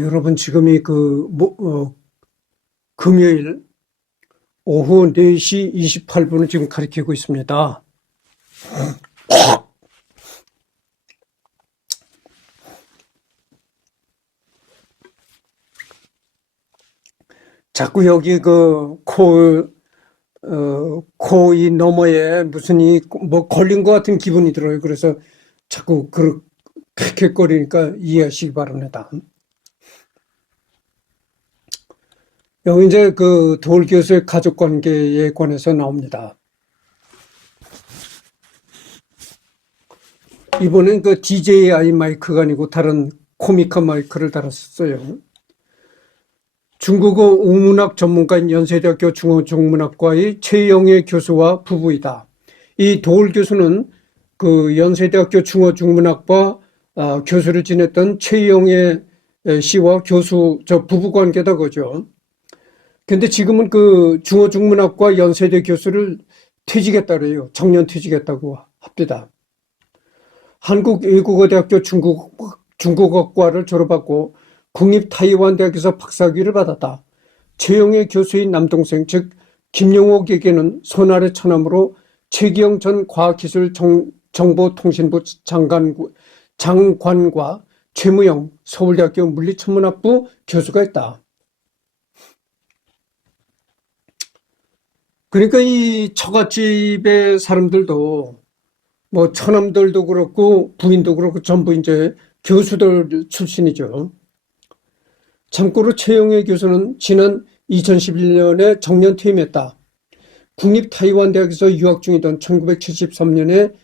여러분 지금이 금요일 오후 4시 28분을 지금 가리키고 있습니다. 자꾸 여기 코 이 너머에 무슨 걸린 것 같은 기분이 들어요. 그래서 자꾸 그렇게 거리니까 이해하시기 바랍니다. 여기 이제 도울 교수의 가족 관계에 관해서 나옵니다. 이번엔 DJI 마이크가 아니고 다른 코미카 마이크를 달았어요. 중국어 우문학 전문가인 연세대학교 중어중문학과의 최영애 교수와 부부이다. 이 도울 교수는 연세대학교 중어중문학과 교수를 지냈던 최영애 씨와 부부 관계다 그죠. 근데 지금은 중어중문학과 연세대 교수를 퇴직했다 그래요. 정년 퇴직했다고 합니다. 한국외국어대학교 중국어과를 졸업하고 국립타이완대학에서 박사학위를 받았다. 최영애 교수의 남동생 즉 김용옥에게는 손아래 처남으로 최기영 전 과학기술정보통신부 장관과 최무영 서울대학교 물리천문학부 교수가 있다. 그러니까 이 처갓집의 사람들도 처남들도 그렇고 부인도 그렇고 전부 이제 교수들 출신이죠. 참고로 최영애 교수는 지난 2011년에 정년 퇴임했다. 국립타이완대학에서 유학 중이던 1973년에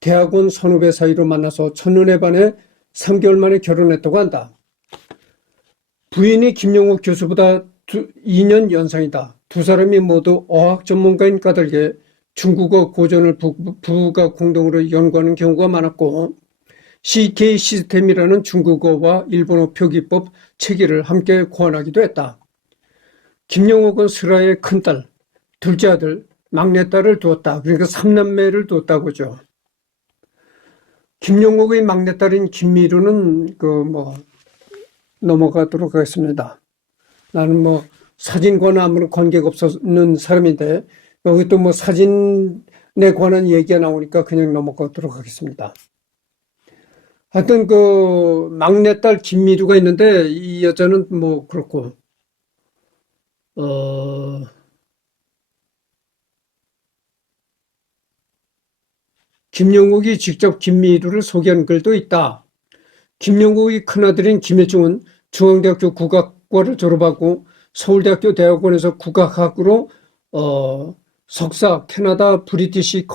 대학원 선후배 사이로 만나서 첫눈에 반해 3개월 만에 결혼했다고 한다. 부인이 김용옥 교수보다 2년 연상이다. 두 사람이 모두 어학 전문가인 까닭에 중국어 고전을 부부가 공동으로 연구하는 경우가 많았고 CK 시스템이라는 중국어와 일본어 표기법 체계를 함께 고안하기도 했다. 김용옥은 슬아의 큰딸, 둘째 아들, 막내딸을 두었다. 그러니까 3남매를 두었다고 하죠. 김용옥의 막내딸인 김미루는 넘어가도록 하겠습니다. 나는 사진과는 아무런 관계가 없는 사람인데 여기 또 사진에 관한 얘기가 나오니까 그냥 넘어가도록 하겠습니다. 하여튼 막내딸 김미루가 있는데 이 여자는 그렇고 김용옥이 직접 김미루를 소개한 글도 있다. 김용옥의 큰아들인 김일중은 중앙대학교 국악과를 졸업하고 서울대학교 대학원에서 국악학으로 석사, 캐나다 브리티시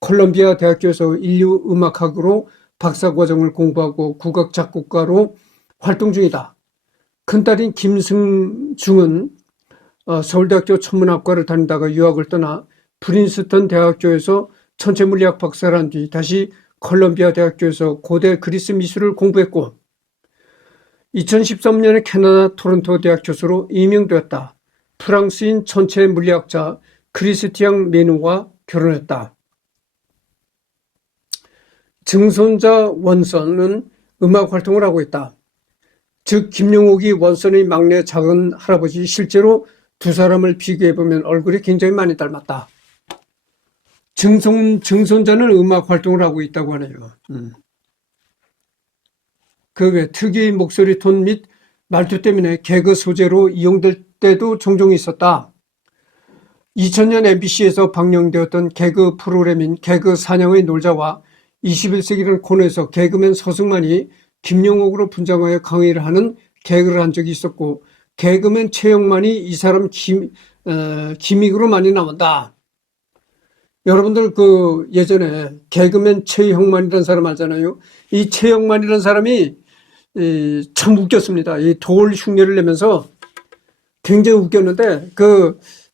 컬럼비아 대학교에서 인류음악학으로 박사과정을 공부하고 국악 작곡가로 활동 중이다. 큰딸인 김승중은 서울대학교 천문학과를 다니다가 유학을 떠나 프린스턴 대학교에서 천체물리학 박사를 한 뒤 다시 컬럼비아 대학교에서 고대 그리스 미술을 공부했고 2013년에 캐나다 토론토 대학 교수로 임명되었다. 프랑스인 천체물리학자 크리스티앙 메누와 결혼했다. 증손자 원선은 음악 활동을 하고 있다. 즉 김용옥이 원선의 막내 작은 할아버지 실제로 두 사람을 비교해보면 얼굴이 굉장히 많이 닮았다. 증손자는 음악 활동을 하고 있다고 하네요. 그 외 특유의 목소리 톤 및 말투 때문에 개그 소재로 이용될 때도 종종 있었다. 2000년 MBC에서 방영되었던 개그 프로그램인 개그 사냥의 놀자와 21세기라는 코너에서 개그맨 서승만이 김용옥으로 분장하여 강의를 하는 개그를 한 적이 있었고 개그맨 최영만이 이 사람 기믹으로 많이 나온다. 여러분들 예전에 개그맨 최영만이라는 사람 알잖아요. 이 최영만이라는 사람이 참 웃겼습니다. 이 도울 흉내를 내면서 굉장히 웃겼는데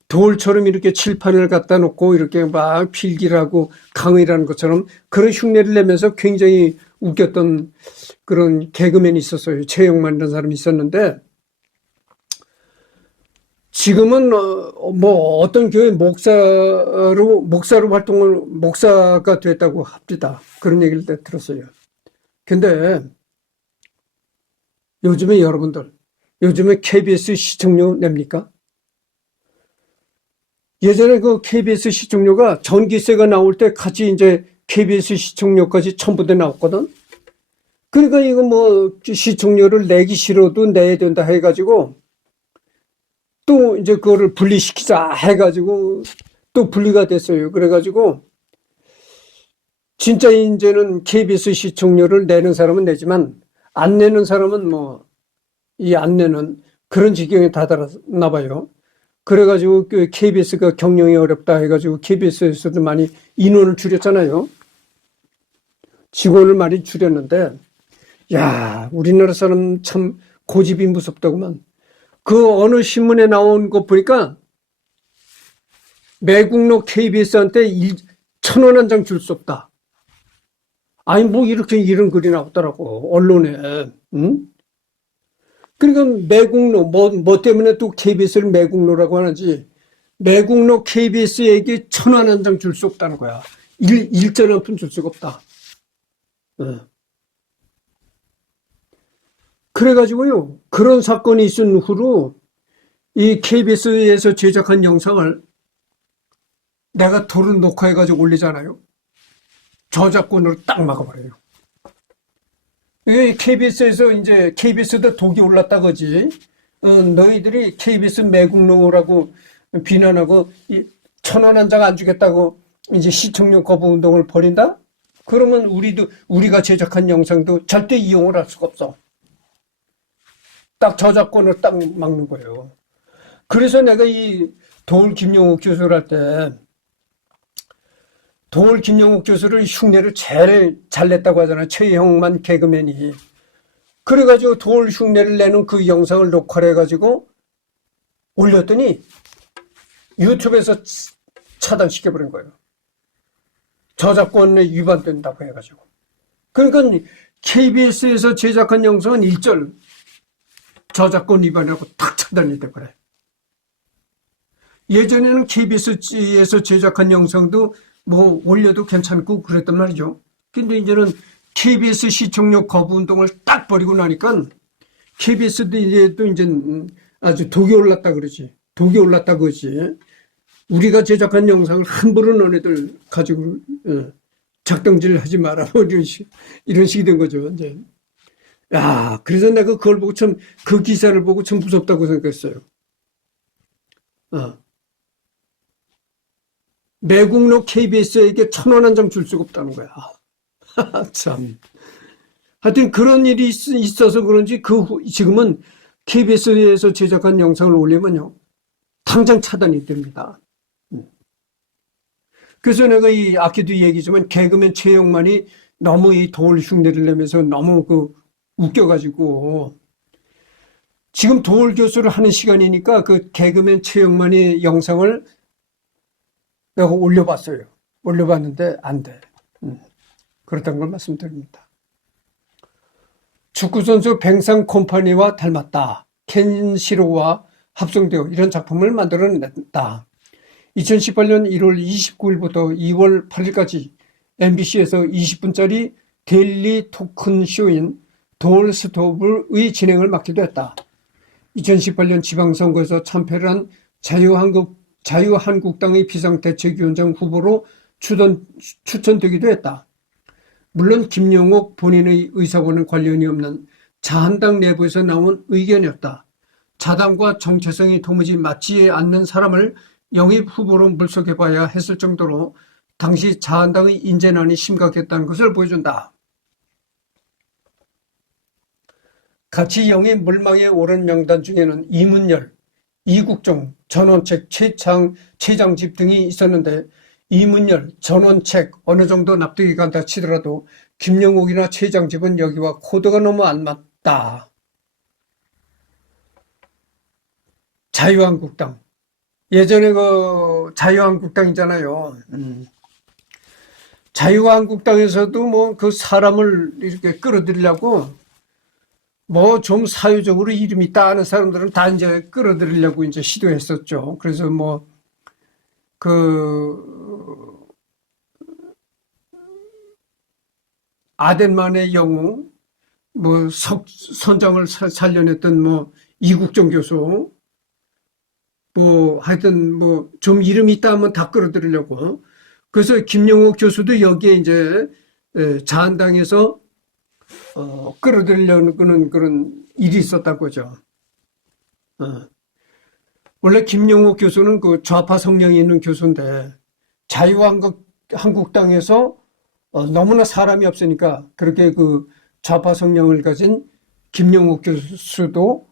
도울처럼 이렇게 칠판을 갖다 놓고 이렇게 막 필기를 하고 강의를 하는 것처럼 그런 흉내를 내면서 굉장히 웃겼던 그런 개그맨이 있었어요. 최영만이라는 사람이 있었는데 지금은 어떤 교회 목사가 됐다고 합니다. 그런 얘기를 들었어요. 근데 요즘에 여러분들, 요즘에 KBS 시청료 냅니까? 예전에 그 KBS 시청료가 전기세가 나올 때 같이 이제 KBS 시청료까지 첨부 돼 나왔거든? 그러니까 이거 뭐 시청료를 내기 싫어도 내야 된다 해가지고 또 이제 그거를 분리시키자 해가지고 또 분리가 됐어요. 그래가지고 진짜 이제는 KBS 시청료를 내는 사람은 내지만 안 내는 사람은 뭐 이 안 내는 그런 지경에 다다랐나 봐요. 그래가지고 그 KBS가 경영이 어렵다 해가지고 KBS에서도 많이 인원을 줄였잖아요. 직원을 많이 줄였는데 야 우리나라 사람 참 고집이 무섭다구만. 그 어느 신문에 나온 거 보니까 매국노 KBS한테 1,000원 한 장 줄 수 없다. 아니 뭐 이렇게 이런 글이 나왔더라고 언론에. 응? 그러니까 매국노 뭐 때문에 또 KBS를 매국노라고 하는지 매국노 KBS에게 1,000원 한 장 줄 수 없다는 거야. 일전 한 푼 줄 수가 없다. 어. 그래가지고요 그런 사건이 있은 후로 이 KBS에서 제작한 영상을 내가 도른 녹화해가지고 올리잖아요. 저작권으로 딱 막아버려요. KBS에서 이제 KBS도 독이 올랐다 그지. 너희들이 KBS 매국노라고 비난하고 1,000원 한 장 안 주겠다고 이제 시청료 거부 운동을 벌인다? 그러면 우리가 제작한 영상도 절대 이용을 할 수가 없어. 딱 저작권을 딱 막는 거예요. 그래서 내가 이 도울 김용욱 교수를 할 때 도울 김용욱 교수를 흉내를 제일 잘 냈다고 하잖아요. 최형만 개그맨이. 그래가지고 도울 흉내를 내는 그 영상을 녹화를 해가지고 올렸더니 유튜브에서 차단시켜버린 거예요. 저작권에 위반된다고 해가지고. 그러니까 KBS에서 제작한 영상은 일절 저작권 위반이라고 탁 차단이 돼버려요. 예전에는 KBS에서 제작한 영상도 뭐 올려도 괜찮고 그랬단 말이죠. 근데 이제는 KBS 시청료 거부 운동을 딱 버리고 나니까 KBS도 이제 또 이제 아주 독이 올랐다 그러지. 독이 올랐다 그러지. 우리가 제작한 영상을 함부로 너네들 가지고 작동질 하지 마라. 이런 식이 된 거죠. 이제. 야, 그래서 내가 그걸 보고 참, 그 기사를 보고 참 무섭다고 생각했어요. 매국노 KBS에게 1,000원 한 장 줄 수가 없다는 거야. 참. 하여튼 그런 일이 있어서 그런지 지금은 KBS에서 제작한 영상을 올리면요. 당장 차단이 됩니다. 그래서 내가 이 아까도 얘기지만 개그맨 최영만이 너무 이 도울 흉내를 내면서 너무 웃겨가지고 지금 도울 교수를 하는 시간이니까 그 개그맨 최영만의 영상을 내가 올려봤어요. 올려봤는데 안 돼. 그렇다는 걸 말씀드립니다. 축구선수 뱅상 콤파니와 닮았다. 켄시로와 합성되어 이런 작품을 만들어냈다. 2018년 1월 29일부터 2월 8일까지 MBC에서 20분짜리 데일리 토큰 쇼인 도울 스톱의 진행을 맡기도 했다. 2018년 지방선거에서 참패를 한 자유한국당의 비상대책위원장 후보로 추천되기도 했다. 물론 김용옥 본인의 의사와는 관련이 없는 자한당 내부에서 나온 의견이었다. 자당과 정체성이 도무지 맞지 않는 사람을 영입 후보로 물색해봐야 했을 정도로 당시 자한당의 인재난이 심각했다는 것을 보여준다. 같이 영입 물망에 오른 명단 중에는 이문열, 이국종, 전원책, 최장집 등이 있었는데 이문열, 전원책 어느 정도 납득이 간다 치더라도 김영욱이나 최장집은 여기와 코드가 너무 안 맞다. 자유한국당. 예전에 그 자유한국당이잖아요. 자유한국당에서도 뭐 그 사람을 이렇게 끌어들이려고 뭐 좀 사회적으로 이름이 있다 하는 사람들은 다 이제 끌어들이려고 이제 시도했었죠. 그래서 뭐 그 아덴만의 영웅, 뭐 선장을 살려냈던 뭐 이국정 교수, 뭐 하여튼 뭐 좀 이름이 있다 하면 다 끌어들이려고. 그래서 김영옥 교수도 여기에 이제 자한당에서 끌어들이려는 그런 일이 있었다는 거죠. 원래 김영옥 교수는 그 좌파 성향이 있는 교수인데 자유한국당에서 너무나 사람이 없으니까 그렇게 그 좌파 성향을 가진 김영옥 교수도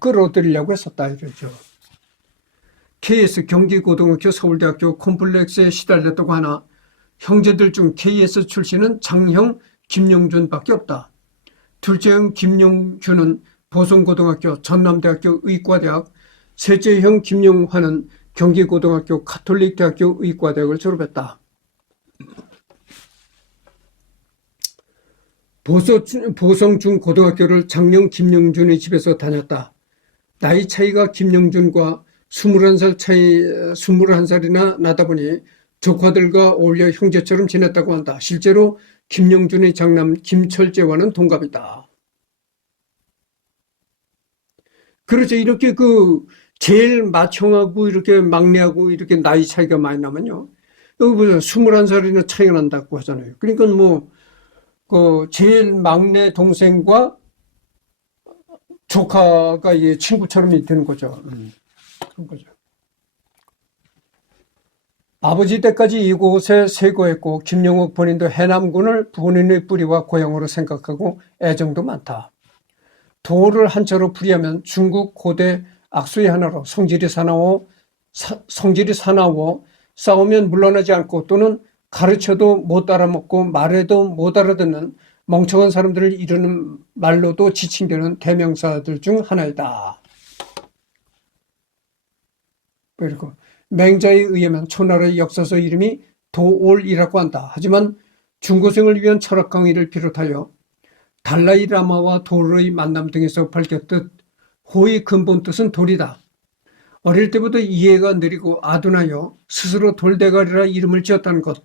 끌어들이려고 했었다 이거죠. KS 경기고등학교 서울대학교 콤플렉스에 시달렸다고 하나 형제들 중 KS 출신은 장형 김용준밖에 없다. 둘째형 김용준은 보성고등학교 전남대학교 의과대학, 셋째형 김용환은 경기고등학교 가톨릭대학교 의과대학을 졸업했다. 보성중고등학교를 장형 김용준의 집에서 다녔다. 나이 차이가 김용준과 21살이나 나다 보니 조카들과 어울려 형제처럼 지냈다고 한다. 실제로 김용준의 장남 김철재와는 동갑이다. 그렇죠. 이렇게 제일 맏형하고 이렇게 막내하고 이렇게 나이 차이가 많이 나면요. 여기 보세요. 21살이나 차이가 난다고 하잖아요. 그러니까 제일 막내 동생과 조카가 친구처럼 되는 거죠. 그런 거죠. 아버지 때까지 이곳에 세거했고 김영옥 본인도 해남군을 본인의 뿌리와 고향으로 생각하고 애정도 많다. 도를 한자로 풀이하면 중국 고대 악수의 하나로 성질이 사나워 싸우면 물러나지 않고 또는 가르쳐도 못 알아먹고 말해도 못 알아듣는 멍청한 사람들을 이루는 말로도 지칭되는 대명사들 중 하나이다. 그리고 맹자에 의하면 초나라의 역사서 이름이 도올이라고 한다. 하지만 중고생을 위한 철학 강의를 비롯하여 달라이 라마와 돌의 만남 등에서 밝혔듯 호의 근본 뜻은 돌이다. 어릴 때부터 이해가 느리고 아둔하여 스스로 돌대가리라 이름을 지었다는 것.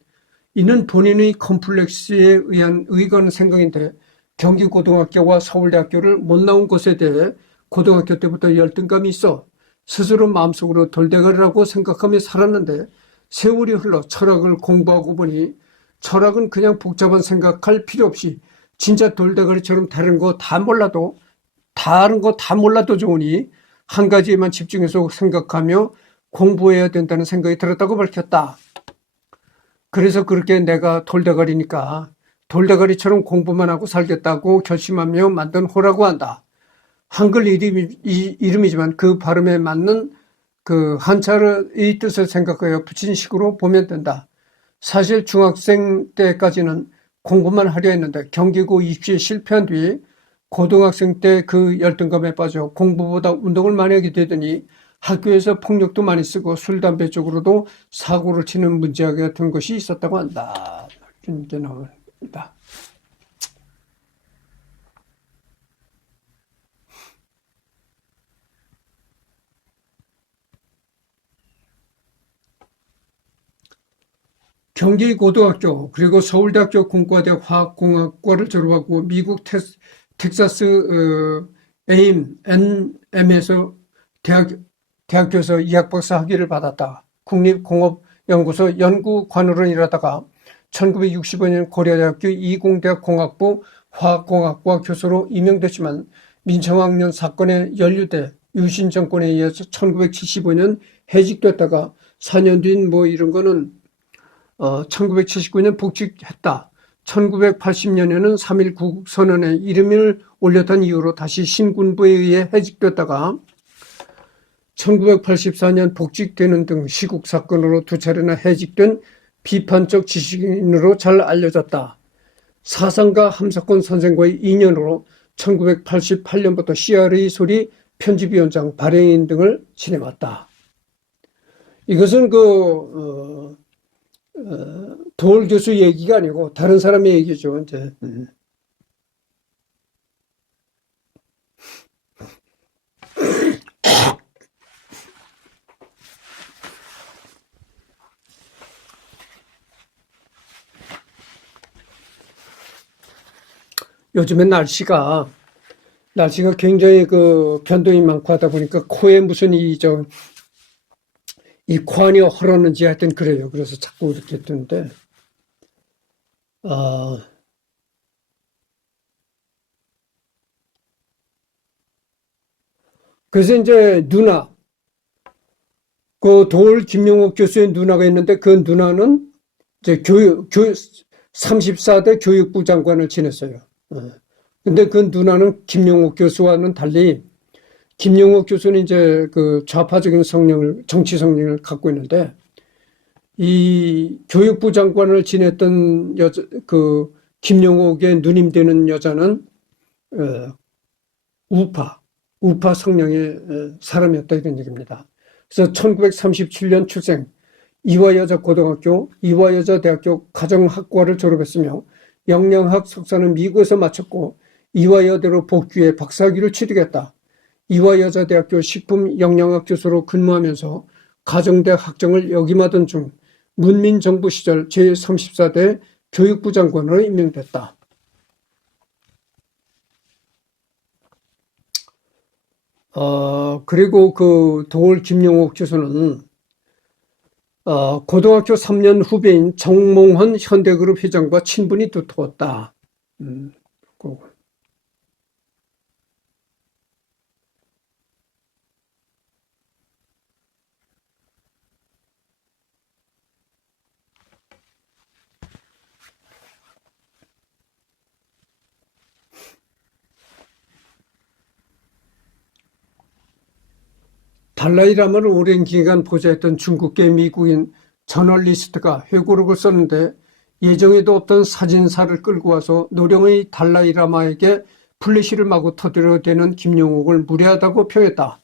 이는 본인의 컴플렉스에 의한 의건 생각인데 경기고등학교와 서울대학교를 못 나온 것에 대해 고등학교 때부터 열등감이 있어 스스로 마음속으로 돌대가리라고 생각하며 살았는데 세월이 흘러 철학을 공부하고 보니 철학은 그냥 복잡한 생각할 필요 없이 진짜 돌대가리처럼 다른 거 다 몰라도 좋으니 한 가지에만 집중해서 생각하며 공부해야 된다는 생각이 들었다고 밝혔다. 그래서 그렇게 내가 돌대가리니까 돌대가리처럼 공부만 하고 살겠다고 결심하며 만든 호라고 한다. 한글 이름이지만 그 발음에 맞는 그 한자의 뜻을 생각하여 붙인 식으로 보면 된다. 사실 중학생 때까지는 공부만 하려 했는데 경기고 입시에 실패한 뒤 고등학생 때 그 열등감에 빠져 공부보다 운동을 많이 하게 되더니 학교에서 폭력도 많이 쓰고 술, 담배 쪽으로도 사고를 치는 문제가 된 것이 있었다고 한다. 이런 게 나옵니다. 경기고등학교 그리고 서울대학교 공과대학 화학공학과를 졸업하고 미국 텍사스 A&M에서 대학교에서 이학박사 학위를 받았다. 국립공업연구소 연구관으로 일하다가 1965년 고려대학교 이공대학 공학부 화학공학과 교수로 임명됐지만 민청학년 사건에 연루돼 유신 정권에 의해서 1975년 해직됐다가 4년 뒤인 이런 거는 1979년 복직했다. 1980년에는 3.1 구국선언에 이름을 올렸던 이유로 다시 신군부에 의해 해직됐다가 1984년 복직되는 등 시국 사건으로 2차례나 해직된 비판적 지식인으로 잘 알려졌다. 사상가 함사건 선생과의 인연으로 1988년부터 CR의 소리 편집위원장, 발행인 등을 지내왔다. 이것은 도올 교수 얘기가 아니고 다른 사람의 얘기죠. 이제. 요즘엔 날씨가 굉장히 그 변동이 많고 하다 보니까 코에 무슨 이 관이 헐었는지 하여튼 그래요. 그래서 자꾸 이렇게 뜨는데, 아, 그래서 이제 그 도올 김용옥 교수의 누나가 있는데 그 누나는 이제 34대 교육부 장관을 지냈어요. 근데 그 누나는 김용옥 교수와는 달리 김용옥 교수는 이제 그 좌파적인 정치 성향을 갖고 있는데 이 교육부 장관을 지냈던 그 김용옥의 누님 되는 여자는 어, 우파 성향의 사람이었다 이런 얘기입니다. 그래서 1937년 출생, 이화여자고등학교, 이화여자대학교 가정학과를 졸업했으며 영양학 석사는 미국에서 마쳤고 이화여대로 복귀해 박사학위를 취득했다. 이화여자대학교 식품영양학 교수로 근무하면서 가정대 학정을 역임하던 중 문민정부 시절 제34대 교육부 장관으로 임명됐다. 그리고 그 도올 김용옥 교수는 고등학교 3년 후배인 정몽헌 현대그룹 회장과 친분이 두터웠다. 달라이라마를 오랜 기간 보좌했던 중국계 미국인 저널리스트가 회고록을 썼는데 예정에도 없던 사진사를 끌고 와서 노령의 달라이라마에게 플래시를 마구 터뜨려대는 김용옥을 무례하다고 평했다.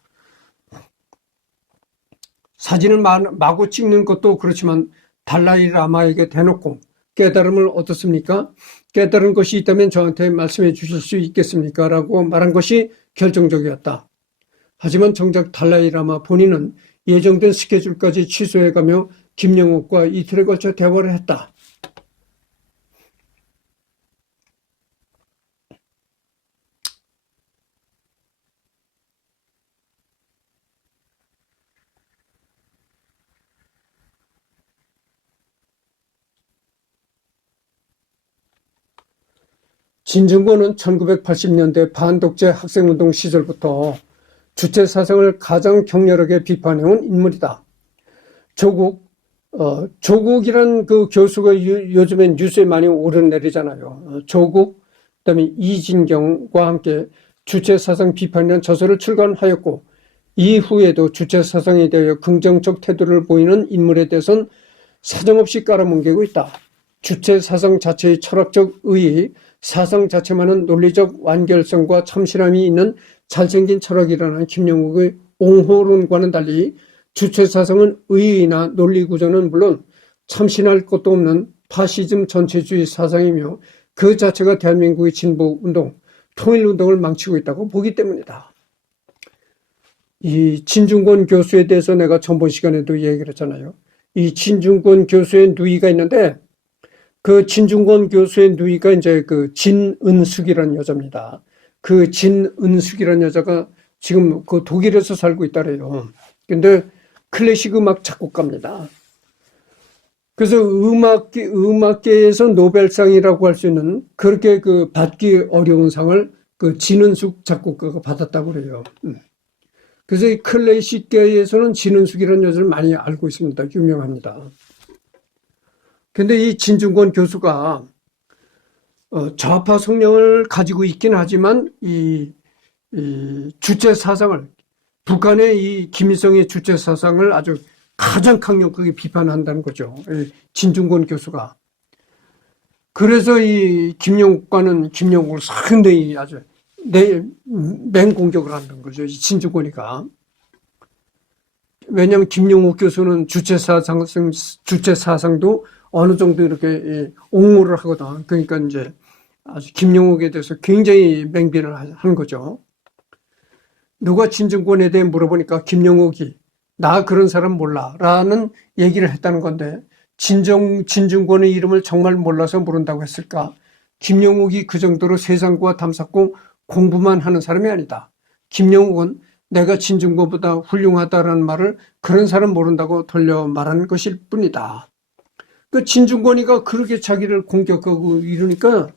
사진을 마구 찍는 것도 그렇지만 달라이라마에게 대놓고 깨달음을 얻었습니까? 깨달은 것이 있다면 저한테 말씀해 주실 수 있겠습니까? 라고 말한 것이 결정적이었다. 하지만 정작 달라이라마 본인은 예정된 스케줄까지 취소해가며 김용옥과 이틀에 걸쳐 대화를 했다. 진중권은 1980년대 반독재 학생운동 시절부터 주체사상을 가장 격렬하게 비판해온 인물이다. 조국이란 그 교수가 요즘엔 뉴스에 많이 오르내리잖아요. 조국, 그다음에 이진경과 함께 주체사상 비판이라는 저서를 출간하였고 이후에도 주체사상에 대하여 긍정적 태도를 보이는 인물에 대해서는 사정없이 깔아뭉개고 있다. 주체사상 자체의 철학적 의의, 사상 자체만은 논리적 완결성과 참신함이 있는 잘생긴 철학이라는 김용옥의 옹호론과는 달리 주체사상은 의의나 논리구조는 물론 참신할 것도 없는 파시즘 전체주의 사상이며 그 자체가 대한민국의 진보운동, 통일운동을 망치고 있다고 보기 때문이다. 이 진중권 교수에 대해서 내가 전번 시간에도 얘기를 했잖아요. 이 진중권 교수의 누이가 있는데 그 진중권 교수의 누이가 이제 그 진은숙이라는 여자입니다. 그 진은숙이라는 여자가 지금 그 독일에서 살고 있다래요. 근데 클래식 음악 작곡가입니다. 그래서 음악계에서 노벨상이라고 할 수 있는 그렇게 그 받기 어려운 상을 그 진은숙 작곡가가 받았다고 그래요. 그래서 이 클래식계에서는 진은숙이라는 여자를 많이 알고 있습니다. 유명합니다. 근데 이 진중권 교수가 좌파 성향을 가지고 있긴 하지만 이 주체 사상을 북한의 이 김일성의 주체 사상을 아주 가장 강력하게 비판한다는 거죠. 진중권 교수가. 그래서 이 김용옥을 상당히 아주 맹공격을 한다는 거죠. 이 진중권이가. 왜냐하면 김용옥 교수는 주체 사상도 어느 정도 이렇게 옹호를 하거든. 그러니까 이제 아주 김용옥에 대해서 굉장히 맹비를 한 거죠. 누가 진중권에 대해 물어보니까 김용옥이 나 그런 사람 몰라 라는 얘기를 했다는 건데 진중권의 이름을 정말 몰라서 모른다고 했을까? 김영욱이 그 정도로 세상과 담쌓고 공부만 하는 사람이 아니다. 김영욱은 내가 진중권보다 훌륭하다라는 말을 그런 사람 모른다고 돌려 말하는 것일 뿐이다. 그 진중권이가 그렇게 자기를 공격하고 이러니까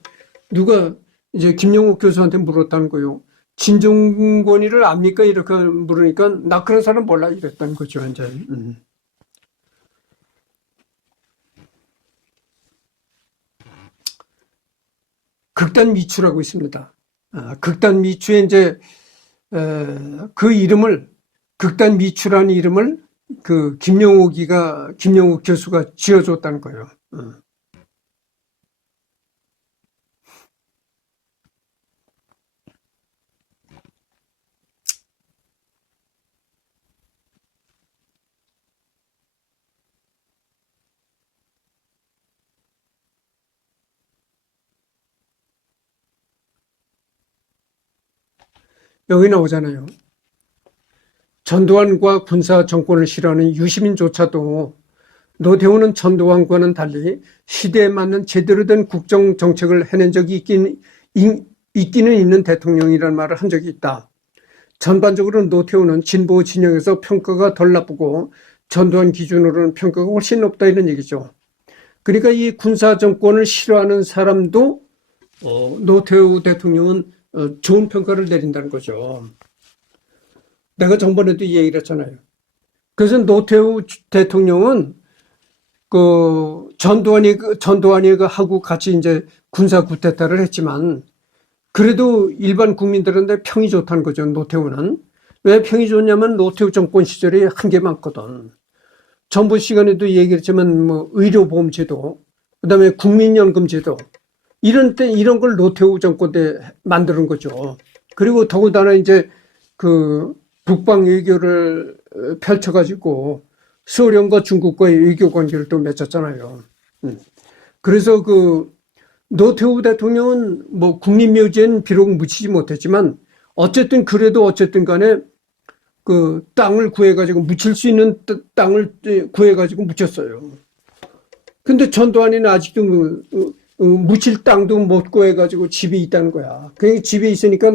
누가 이제 김영욱 교수한테 물었다는 거예요. 진중권이를 압니까? 이렇게 물으니까 나 그런 사람 몰라 이랬다는 거죠. 이제. 극단 미추라고 있습니다. 극단 미추에 이제 그 이름을 극단 미추라는 이름을 그 김영욱 교수가 지어줬다는 거예요. 여기 나오잖아요. 전두환과 군사 정권을 싫어하는 유시민조차도 노태우는 전두환과는 달리 시대에 맞는 제대로 된 국정 정책을 해낸 적이 있기는 있는 대통령이라는 말을 한 적이 있다. 전반적으로 노태우는 진보 진영에서 평가가 덜 나쁘고 전두환 기준으로는 평가가 훨씬 높다 이런 얘기죠. 그러니까 이 군사 정권을 싫어하는 사람도 노태우 대통령은 좋은 평가를 내린다는 거죠. 내가 전번에도 이 얘기를 했잖아요. 그래서 노태우 대통령은 그 전두환이 하고 같이 이제 군사 쿠데타를 했지만 그래도 일반 국민들한테 평이 좋다는 거죠. 노태우는. 왜 평이 좋냐면 노태우 정권 시절에 한 게 많거든. 정부 시간에도 얘기했지만 뭐 의료보험제도, 그다음에 국민연금제도 이런 걸 노태우 정권 때 만드는 거죠. 그리고 더군다나 이제 그 북방 외교를 펼쳐가지고 소련과 중국과의 외교 관계를 또 맺었잖아요. 그래서 그 노태우 대통령은 뭐 국립묘지엔 비록 묻히지 못했지만 어쨌든 간에 그 땅을 구해가지고 묻힐 수 있는 땅을 구해가지고 묻혔어요. 근데 전두환이는 아직도 묻힐 땅도 못 구해가지고 집에 있다는 거야. 그 집에 있으니까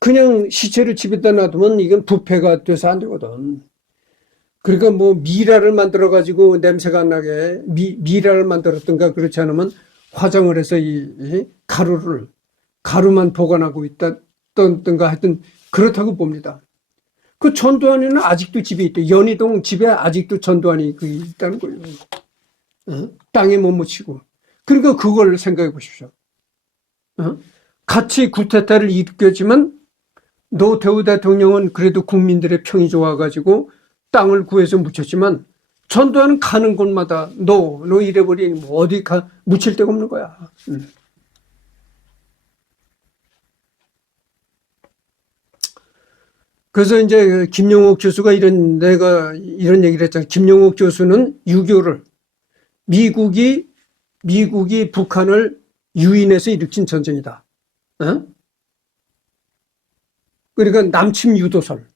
그냥 시체를 집에다 놔두면 이건 부패가 돼서 안 되거든. 그러니까 뭐 미라를 만들어가지고 냄새가 안 나게 미라를 만들었던가 그렇지 않으면 화장을 해서 이 가루만 보관하고 있던가 하여튼 그렇다고 봅니다. 그 전두환이는 아직도 집에 있대. 연희동 집에 아직도 전두환이 있다는 거예요. 땅에 못 묻히고. 그러니까 그걸 생각해 보십시오. 같이 쿠데타를 일으켰지만 노태우 대통령은 그래도 국민들의 평이 좋아가지고 땅을 구해서 묻혔지만 전두환은 가는 곳마다 너 이래버리니 뭐 어디 묻힐 데가 없는 거야. 그래서 이제 김영욱 교수가 내가 이런 얘기를 했잖아. 김영욱 교수는 유교를 미국이 북한을 유인해서 일으킨 전쟁이다. 그러니까 남침 유도설.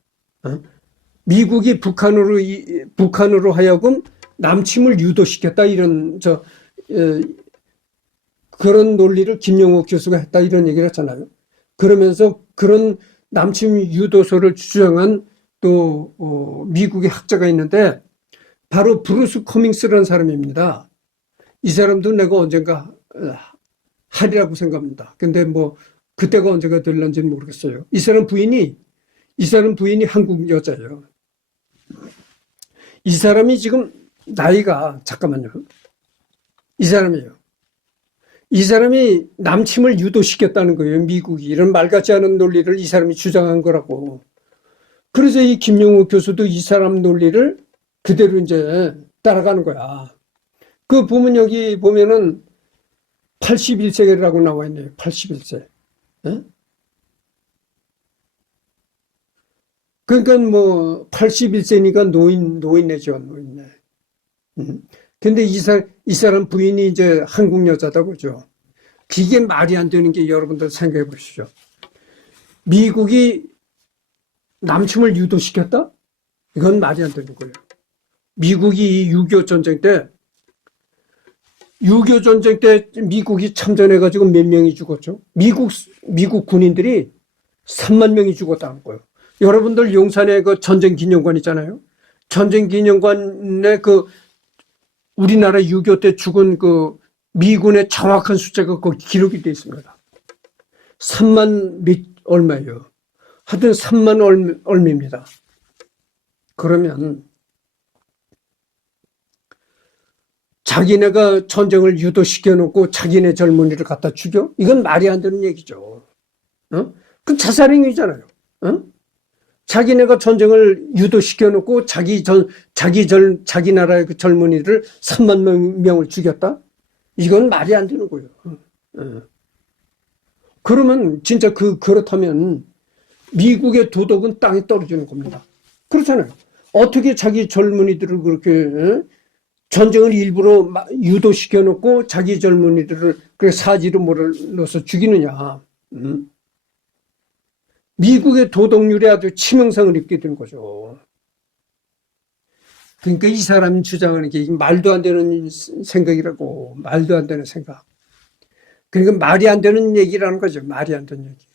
미국이 북한으로 하여금 남침을 유도시켰다 이런 그런 논리를 김영욱 교수가 했다 이런 얘기를 했잖아요. 그러면서 그런 남침 유도설을 주장한 또 미국의 학자가 있는데 바로 브루스 커밍스라는 사람입니다. 이 사람도 내가 언젠가 하리라고 생각합니다. 근데 뭐 그때가 언제가 될런지는 모르겠어요. 이 사람 부인이 한국 여자예요. 이 사람이 지금 나이가 잠깐만요. 이 사람이 남침을 유도시켰다는 거예요. 미국이 이런 말 같지 않은 논리를 이 사람이 주장한 거라고. 그래서 이 김영욱 교수도 이 사람 논리를 그대로 이제 따라가는 거야. 그 보면 여기 보면은 81세라고 나와 있네요. 81세. 그러니까 뭐 81세니까 노인네죠. 노인네. 근데 이 사람 부인이 이제 한국 여자다 그죠. 이게 말이 안 되는 게 여러분들 생각해 보시죠. 미국이 남침을 유도시켰다? 이건 말이 안 되는 거예요. 미국이 6.25 전쟁 때 6.25 전쟁 때 미국이 참전해가지고 몇 명이 죽었죠? 미국 군인들이 3만 명이 죽었다는 거예요. 여러분들 용산에 그 전쟁 기념관 있잖아요. 전쟁 기념관에 그 우리나라 6.25 때 죽은 그 미군의 정확한 숫자가 거기 기록이 되어 있습니다. 3만 얼마예요? 하여튼 3만 얼마입니다. 그러면 자기네가 전쟁을 유도시켜 놓고 자기네 젊은이를 갖다 죽여? 이건 말이 안 되는 얘기죠. 그 자살행위잖아요. 자기네가 전쟁을 유도시켜 놓고 자기 나라의 그 젊은이를 3만 명을 죽였다? 이건 말이 안 되는 거예요. 그러면 진짜 그렇다면 미국의 도덕은 땅에 떨어지는 겁니다. 그렇잖아요. 어떻게 자기 젊은이들을 그렇게 전쟁을 일부러 유도시켜 놓고 자기 젊은이들을 사지로 몰아넣어서 죽이느냐. 미국의 도덕률에 아주 치명상을 입게 된 거죠. 그러니까 이 사람이 주장하는 게 말도 안 되는 생각이라고. 말도 안 되는 생각. 그러니까 말이 안 되는 얘기라는 거죠. 말이 안 되는 얘기.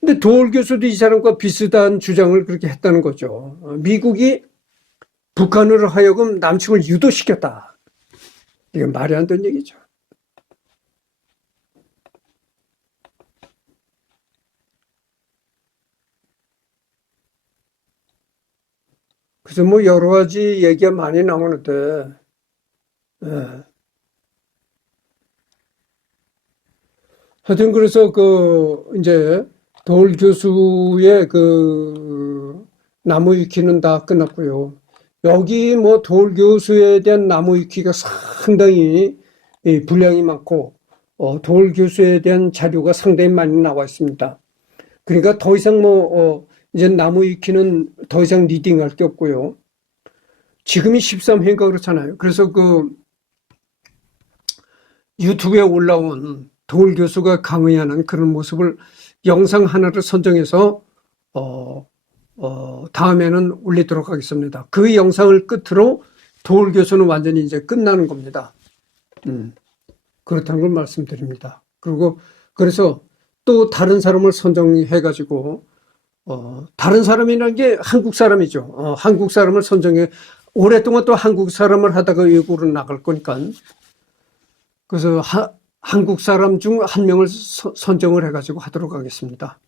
근데 도올 교수도 이 사람과 비슷한 주장을 그렇게 했다는 거죠. 미국이 북한으로 하여금 남측을 유도시켰다. 이건 말이 안 되는 얘기죠. 그래서 뭐 여러 가지 얘기가 많이 나오는데, 하여튼 그래서 이제 도올 교수의 나무 위키는 다 끝났고요. 여기 뭐 도올 교수에 대한 나무 위키가 상당히 분량이 많고, 도올 교수에 대한 자료가 상당히 많이 나와 있습니다. 그러니까 더 이상 이제 나무 위키는 더 이상 리딩할 게 없고요. 지금이 13회인가 그렇잖아요. 그래서 유튜브에 올라온 도올 교수가 강의하는 그런 모습을 영상 하나를 선정해서 다음에는 올리도록 하겠습니다. 그 영상을 끝으로 도올 교수는 완전히 이제 끝나는 겁니다. 그렇다는 걸 말씀드립니다. 그래서 또 다른 사람을 선정해가지고 다른 사람이라는 게 한국 사람이죠. 한국 사람을 선정해 오랫동안 또 한국 사람을 하다가 외국으로 나갈 거니까 그래서 한국 사람 중 한 명을 선정을 해가지고 하도록 하겠습니다.